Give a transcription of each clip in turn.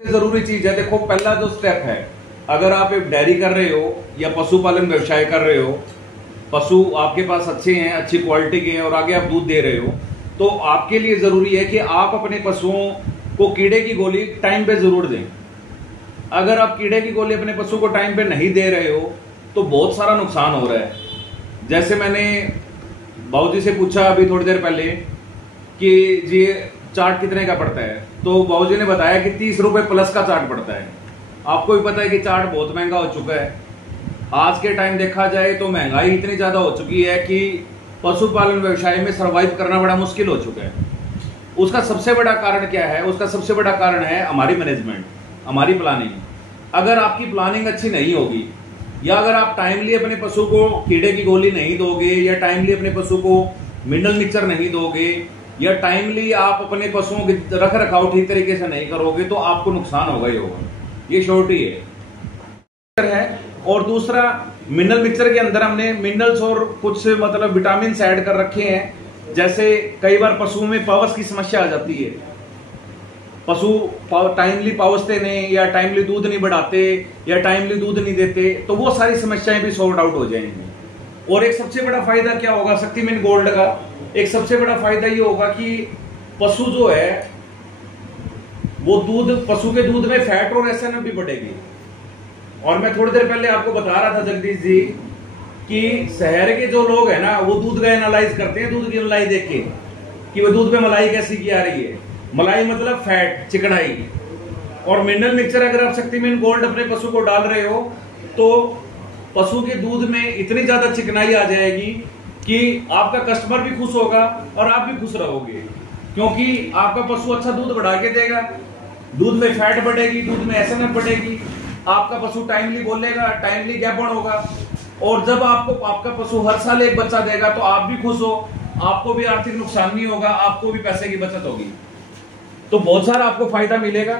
जरूरी चीज है। देखो, पहला जो स्टेप है, अगर आप एक डेयरी कर रहे हो या पशुपालन व्यवसाय कर रहे हो, पशु आपके पास अच्छे हैं, अच्छी क्वालिटी के हैं और आगे आप दूध दे रहे हो, तो आपके लिए जरूरी है कि आप अपने पशुओं को कीड़े की गोली टाइम पे जरूर दें। अगर आप कीड़े की गोली अपने पशु को टाइम पे नहीं दे रहे हो तो बहुत सारा नुकसान हो रहा है। जैसे मैंने बाबूजी से पूछा अभी थोड़ी देर पहले कि जी चार्ट कितने का पड़ता है, तो बाबूजी ने बताया कि 30 रुपए प्लस का चार्ट पड़ता है। आपको भी पता है कि चार्ट बहुत महंगा हो चुका है। आज के टाइम देखा जाए तो महंगाई इतनी ज्यादा हो चुकी है कि पशुपालन व्यवसाय में सरवाइव करना बड़ा मुश्किल हो चुका है। उसका सबसे बड़ा कारण क्या है? उसका सबसे बड़ा कारण है हमारी मैनेजमेंट, हमारी प्लानिंग। अगर आपकी प्लानिंग अच्छी नहीं होगी, या अगर आप टाइमली अपने पशु को कीड़े की गोली नहीं दोगे, या टाइमली अपने पशु को मिनरल मिक्सचर नहीं दोगे, या टाइमली आप अपने पशुओं की रख रखाव ठीक तरीके से नहीं करोगे, तो आपको नुकसान होगा ही होगा। ये श्योरिटी है। और दूसरा, मिनरल मिक्सचर के अंदर हमने मिनरल्स और कुछ मतलब विटामिन ऐड कर रखे हैं। जैसे कई बार पशुओं में पावस की समस्या आ जाती है, पशु टाइमली पावसते नहीं, या टाइमली दूध नहीं बढ़ाते, या टाइमली दूध नहीं देते, तो वो सारी समस्याएं भी सॉर्ट आउट हो जाएंगी। और एक सबसे बड़ा फायदा क्या होगा शक्तिमेन गोल्ड का? एक सबसे बड़ा फायदा ये होगा कि पशु जो है वो दूध, पशु के दूध में फैट और एसएनएफ भी बढ़ेगी। और मैं थोड़ी देर पहले आपको बता रहा था जगदीश जी कि शहर के जो लोग हैं ना, वो दूध का एनालाइज करते हैं, दूध की मलाई देख के कि वो दूध पे मलाई कैसी की आ रही है। मलाई मतलब फैट, चिकनाई। और मिनरल मिक्सचर अगर आप शक्तिमेन गोल्ड अपने पशु को डाल रहे हो तो पशु के दूध में इतनी ज्यादा चिकनाई आ जाएगी कि आपका कस्टमर भी खुश होगा और आप भी खुश रहोगे, क्योंकि आपका पशु अच्छा दूध बढ़ा के देगा, दूध में फैट बढ़ेगी, दूध में एसएनएफ बढ़ेगी, आपका पशु टाइमली बोलेगा, टाइमली ज्ञापन होगा। और जब आपका पशु हर साल एक बच्चा देगा तो आप भी खुश हो, आपको भी आर्थिक नुकसान नहीं होगा, आपको भी पैसे की बचत होगी, तो बहुत सारा आपको फायदा मिलेगा।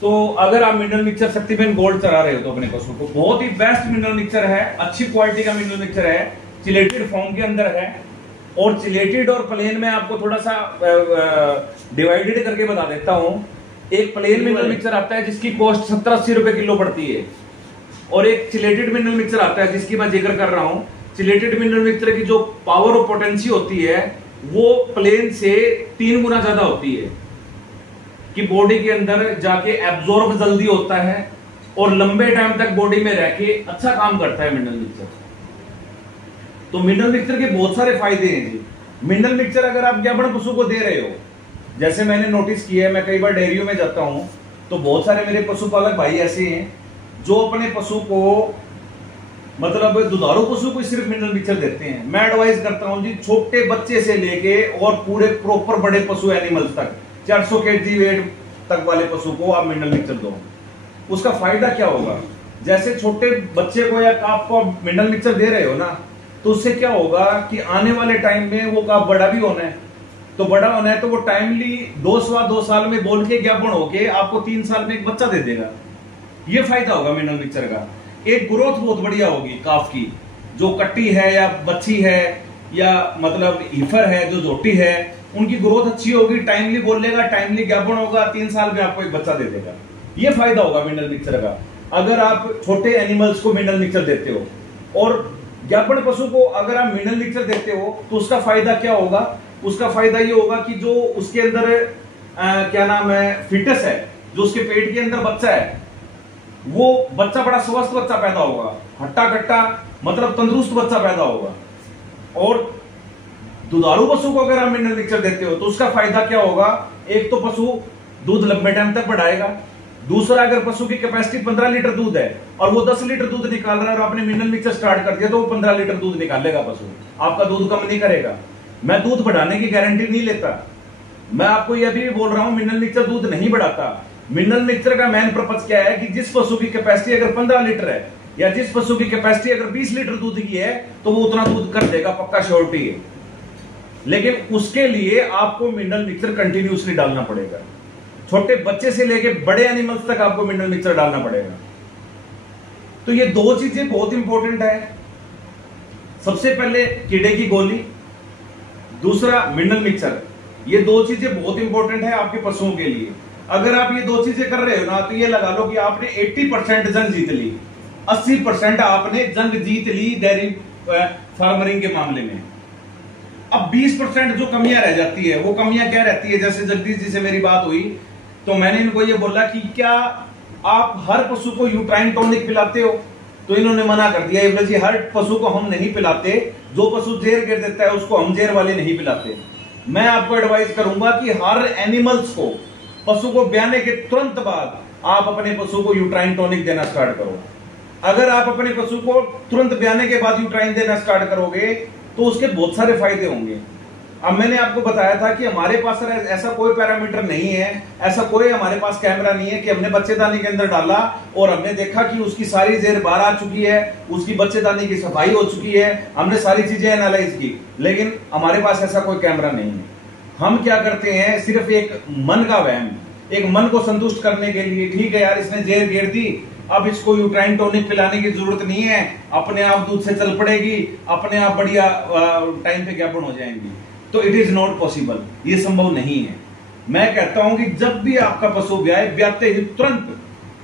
तो अगर आप मिनरल मिक्सचर शक्तिमेन गोल्ड चला रहे हो तो अपने पशु को, बहुत ही बेस्ट मिनरल मिक्सचर है, अच्छी क्वालिटी का मिनरल मिक्सचर है, चिलेटेड फॉर्म के अंदर है। और चिलेटेड और प्लेन में आपको थोड़ा सा डिवाइडेड करके बता देता हूं। एक प्लेन मिनरल मिक्सचर आता है जिसकी कॉस्ट 70-80 रुपए किलो पड़ती है, और एक चिलेटेड मिनरल मिक्सचर आता है जिसकी मैं जिक्र कर रहा हूं। चिलेटेड मिनरल मिक्सचर की जो पावर और पोटेंसी होती है वो प्लेन से 3 गुना ज्यादा होती है, कि बॉडी के अंदर जाके एब्जॉर्ब जल्दी होता है और लंबे टाइम तक बॉडी में रह के अच्छा काम करता है मिनरल मिक्सचर। तो मिनरल मिक्सचर के बहुत सारे फायदे हैं जी। मिनरल मिक्सचर अगर आप ज्ञापन पशु को दे रहे हो, जैसे मैंने नोटिस किया है, मैं कई बार डेयरियों में जाता हूं तो बहुत सारे मेरे पशुपालक भाई ऐसे हैं जो अपने पशु को, मतलब दुधारू पशु को सिर्फ मिनरल मिक्सचर देते हैं। मैं एडवाइस करता हूं जी, छोटे बच्चे से लेके और पूरे प्रॉपर बड़े पशु एनिमल्स तक 400 kg वेट तक वाले पशु को आप मिनरल मिक्सचर दो। उसका फायदा क्या होगा? जैसे छोटे बच्चे को या आपको मिनरल मिक्सचर दे रहे हो ना, तो उससे क्या होगा कि आने वाले टाइम में वो का बड़ा भी होना है, तो बड़ा होना है तो वो टाइमली 2 साल में बोल के ज्ञापन होके आपको 3 साल में एक बच्चा दे देगा। ये फायदा होगा मिनरल मिक्सचर का। एक ग्रोथ बहुत बढ़िया होगी काफ की, जो कट्टी है या बच्ची है या मतलब हीफर है, जो झोटी है, उनकी ग्रोथ अच्छी होगी, टाइमली बोलेगा, टाइमली ज्ञापन होगा, 3 साल में आपको एक बच्चा दे देगा। ये फायदा होगा मिनरल मिक्सचर का अगर आप छोटे एनिमल्स को मिनरल मिक्सचर देते हो। और ज्ञापन पशु को अगर आप मिनरल मिक्सचर देते हो तो उसका फायदा क्या होगा? उसका फायदा ये होगा कि जो उसके अंदर क्या नाम है, फिटस है, जो उसके पेट के अंदर बच्चा है, वो बच्चा बड़ा स्वस्थ बच्चा पैदा होगा, हट्टा कट्टा मतलब तंदुरुस्त बच्चा पैदा होगा। और दुधारू पशु को अगर आप मिनरल मिक्सचर देते हो तो उसका फायदा क्या होगा? एक तो पशु दूध लंबे टाइम तक बढ़ाएगा, दूसरा अगर पशु की कैपेसिटी 15 लीटर दूध है और वो 10 लीटर दूध निकाल रहा है और आपने मिनरल मिक्सचर स्टार्ट कर दिया तो वो 15 लीटर दूध निकालेगा पशु, आपका दूध कम नहीं करेगा। मैं दूध बढ़ाने की गारंटी नहीं लेता, मैं आपको यह भी बोल रहा हूं मिनरल मिक्सचर दूध नहीं बढ़ाता। मिनरल मिक्सचर का मेन पर्पस क्या है कि जिस पशु की कैपेसिटी अगर 15 लीटर है या जिस पशु की कैपेसिटी अगर 20 लीटर दूध की है तो वो उतना दूध कर देगा, पक्का श्योरिटी है। लेकिन उसके लिए आपको मिनरल मिक्सचर कंटिन्यूसली डालना पड़ेगा। छोटे बच्चे से लेके बड़े एनिमल्स तक आपको मिनरल मिक्सचर डालना पड़ेगा। तो ये 2 चीजें बहुत इंपॉर्टेंट है। सबसे पहले कीड़े की गोली, दूसरा मिनरल मिक्सचर। ये 2 चीजें बहुत इंपॉर्टेंट है आपके पशुओं के लिए। अगर आप ये दो चीजें कर रहे हो ना, तो ये लगा लो कि आपने 80% जंग जीत ली, 80% आपने जंग जीत ली डेयरी फार्मरिंग के मामले में। अब 20% जो कमियां रह जाती है, वो कमियां क्या रहती है? जैसे जगदीश जी से मेरी बात हुई तो मैंने इनको ये बोला कि क्या आप हर पशु को यूट्राइन टॉनिक पिलाते हो? तो इन्होंने मना कर दिया, ये बोला जी हर पशु को हम नहीं पिलाते, जो पशु जेर गिर देता है उसको हम जेर वाले नहीं पिलाते। मैं आपको एडवाइस करूंगा कि हर एनिमल्स को, पशु को ब्याने के तुरंत बाद आप अपने पशु को यूट्राइन टॉनिक देना स्टार्ट करो। अगर आप अपने पशु को तुरंत ब्याने के बाद यूट्राइन देना स्टार्ट करोगे तो उसके बहुत सारे फायदे होंगे। अब मैंने आपको बताया था कि हमारे पास ऐसा कोई पैरामीटर नहीं है, ऐसा कोई हमारे पास कैमरा नहीं है कि हमने बच्चेदानी के अंदर डाला और हमने देखा कि उसकी सारी जेर बाहर आ चुकी है, उसकी बच्चेदानी की सफाई हो चुकी है, हमने सारी चीजें एनालाइज की, लेकिन हमारे पास ऐसा कोई कैमरा नहीं है। हम क्या करते हैं, सिर्फ एक मन का वहम, एक मन को संतुष्ट करने के लिए, ठीक है यार इसने जेर घेर दी, अब इसको यूट्राइन टॉनिक पिलाने की जरूरत नहीं है, अपने आप दूध से चल पड़ेगी, अपने आप बढ़िया टाइम पे ज्ञापन हो जाएंगी, तो इट इज नॉट पॉसिबल, ये संभव नहीं है। मैं कहता हूं कि जब भी आपका पशु ब्याए, ब्याते ही तुरंत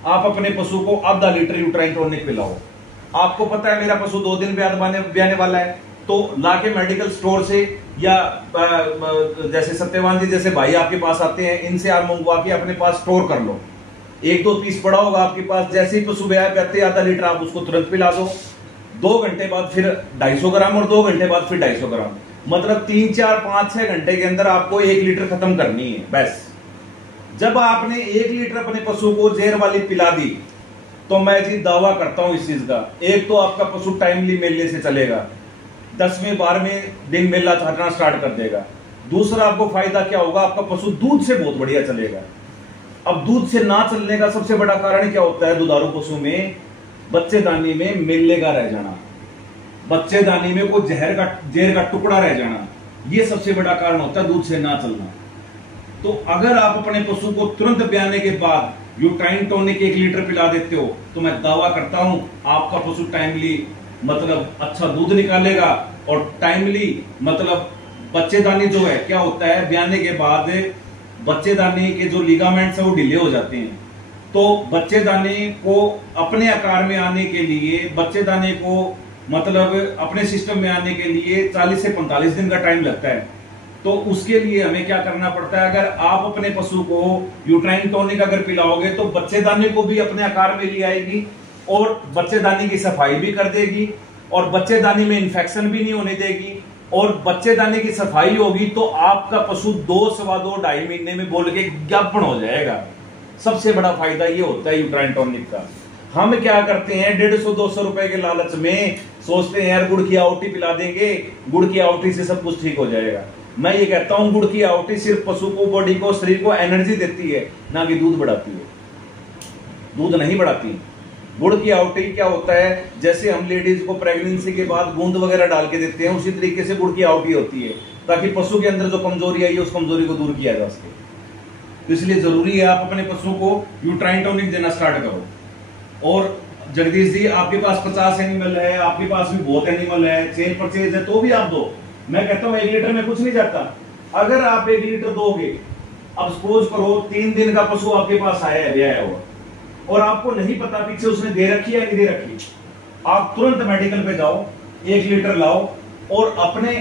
आप अपने पशु को आधा लीटर यूट्राइन टॉनिक पिलाओ। आपको पता है मेरा पशु 2 दिन ब्याने वाला है, तो लाके मेडिकल स्टोर से या जैसे सत्यवान जी जैसे भाई आपके पास आते हैं, इनसे आप मंगवा के अपने पास स्टोर कर लो। 1-2 पीस पड़ा होगा आपके पास, जैसे ही पशु ब्याते आधा लीटर आप उसको तुरंत पिला दो। 2 घंटे बाद फिर 250 ग्राम और 2 घंटे बाद फिर 250 ग्राम, मतलब 3, 4, 5, 6 घंटे के अंदर आपको 1 लीटर खत्म करनी है बस। जब आपने 1 लीटर अपने पशु को जेर वाली पिला दी, तो मैं जी दावा करता हूं इस चीज का, एक तो आपका पशु टाइमली मेले से चलेगा, 10वें 12वें दिन मेला छाटना स्टार्ट कर देगा। दूसरा आपको फायदा क्या होगा, आपका पशु दूध से बहुत बढ़िया चलेगा। अब दूध से ना चलने का सबसे बड़ा कारण क्या होता है दुधारू पशु में? बच्चेदानी में मेले का रह जाना, बच्चेदानी में कोई जेर का टुकड़ा रह जाना, ये सबसे बड़ा कारण होता है दूध से ना चलना। तो अगर आप अपने पशु को तुरंत ब्याने के बाद यूट्राइन टॉनिक 1 लीटर पिला देते हो, तो मैं दावा करता हूं आपका पशु टाइमली मतलब अच्छा दूध निकालेगा, और टाइमली मतलब बच्चेदानी जो है, क्या होता है ब्याने के बाद बच्चेदानी के जो लिगामेंट्स है वो ढीले हो जाते हैं, तो बच्चेदानी को अपने आकार में आने के लिए, बच्चेदानी को मतलब अपने सिस्टम में आने के लिए 40 से 45 दिन का टाइम लगता है। तो उसके लिए हमें क्या करना पड़ता है, अगर आप अपने पशु को यूट्राइन टॉनिक अगर पिलाओगे तो बच्चेदानी को भी अपने आकार में ले आएगी और बच्चेदानी की सफाई भी कर देगी और बच्चेदानी में इंफेक्शन भी नहीं होने देगी, और बच्चेदानी की सफाई होगी तो आपका पशु 2, सवा 2, 2.5 महीने में बोल के ज्ञापन हो जाएगा। सबसे बड़ा फायदा ये होता है यूट्राइन टॉनिक का। हम क्या करते हैं, 150-200 रुपए के लालच में सोचते हैं यार गुड़ की आवटी पिला देंगे, गुड़ की आवटी से सब कुछ ठीक हो जाएगा। मैं ये कहता हूं गुड़ की आवटी सिर्फ पशु को, बॉडी को, शरीर को एनर्जी देती है, ना कि दूध बढ़ाती है, दूध नहीं बढ़ाती। गुड़ की आवटी क्या होता है, जैसे हम लेडीज को प्रेगनेंसी के बाद गूंद वगैरह डाल के देते हैं, उसी तरीके से गुड़ की आवटी होती है, ताकि पशु के अंदर जो कमजोरी आई है उस कमजोरी को दूर किया जा सके। तो इसलिए जरूरी है आप अपने पशु को यूट्राइन टॉनिक देना स्टार्ट करो। और जगदीश जी आपके पास 50 एनिमल है, आपके पास भी बहुत एनिमल है, सेल परचेज है, तो भी आप दो। मैं कहता हूं 1 लीटर में कुछ नहीं जाता। अगर आप 1 लीटर दोगे, अब सपोज करो 3 दिन का पशु आपके पास आया है और आपको नहीं पता पीछे उसने दे रखी है या नहीं दे रखी, आप तुरंत मेडिकल पे जाओ, 1 लीटर लाओ और अपने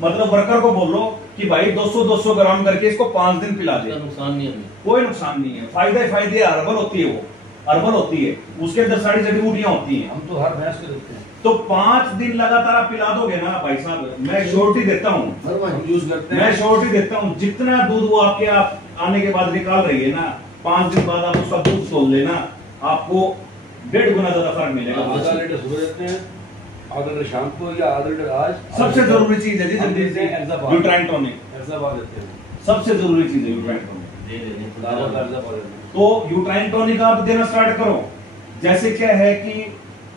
मतलब वर्कर को बोलो कि भाई 200-200 ग्राम करके इसको 5 दिन पिला दे। नुकसान नहीं है, कोई नुकसान नहीं है, फायदे हर्बल होती है, वो हर्बल होती है, उसके अंदर सारी जड़ी बूटियां होती हैं। हम तो हर भैंस को देते हैं। तो 5 दिन लगातार आप पिला दोगे ना भाई साहब, मैं श्योरिटी देता हूँ, यूज करते हैं, मैं श्योरिटी देता हूँ, जितना दूध वो आपके आप आने के बाद निकाल रही है ना, 5 दिन बाद आप उसका दूध तोल लेना, आपको 1.5 गुना ज्यादा फर्क मिलेगा। आधा लीटर सुबह देते हैं, आधा लीटर शाम को या आधा लीटर आज। सबसे जरूरी चीज है जी यूट्राइन टॉनिक, सबसे जरूरी चीज है यूट्राइन टॉनिक। तो यूट्राइन टॉनिक आप देना स्टार्ट करो। जैसे क्या है कि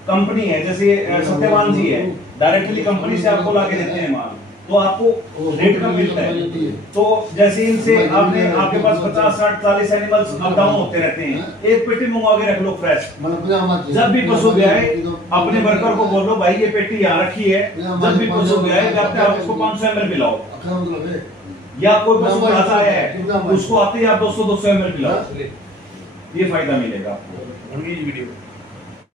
कंपनी है, जैसे सत्यवान जी है, डायरेक्टली कंपनी से आपको लाके देते हैं माल, तो आपको रेट कम मिलता है। तो जैसे इनसे आपने आपके पास 50, 60, 40 एनिमल्स अप डाउन होते रहते हैं, एक पेटी मंगवा के रख लो फ्रेश। जब भी पशु ब्याए अपने वर्कर को बोलो भाई ये पेटी यहाँ रखी है, जब भी पशु ब्याए आप उसको 500 ml पिलाओ। या कोई पशु ताजा आया है उसको आते ही आप 200 ml पिलाओ, ये फायदा मिलेगा। वीडियो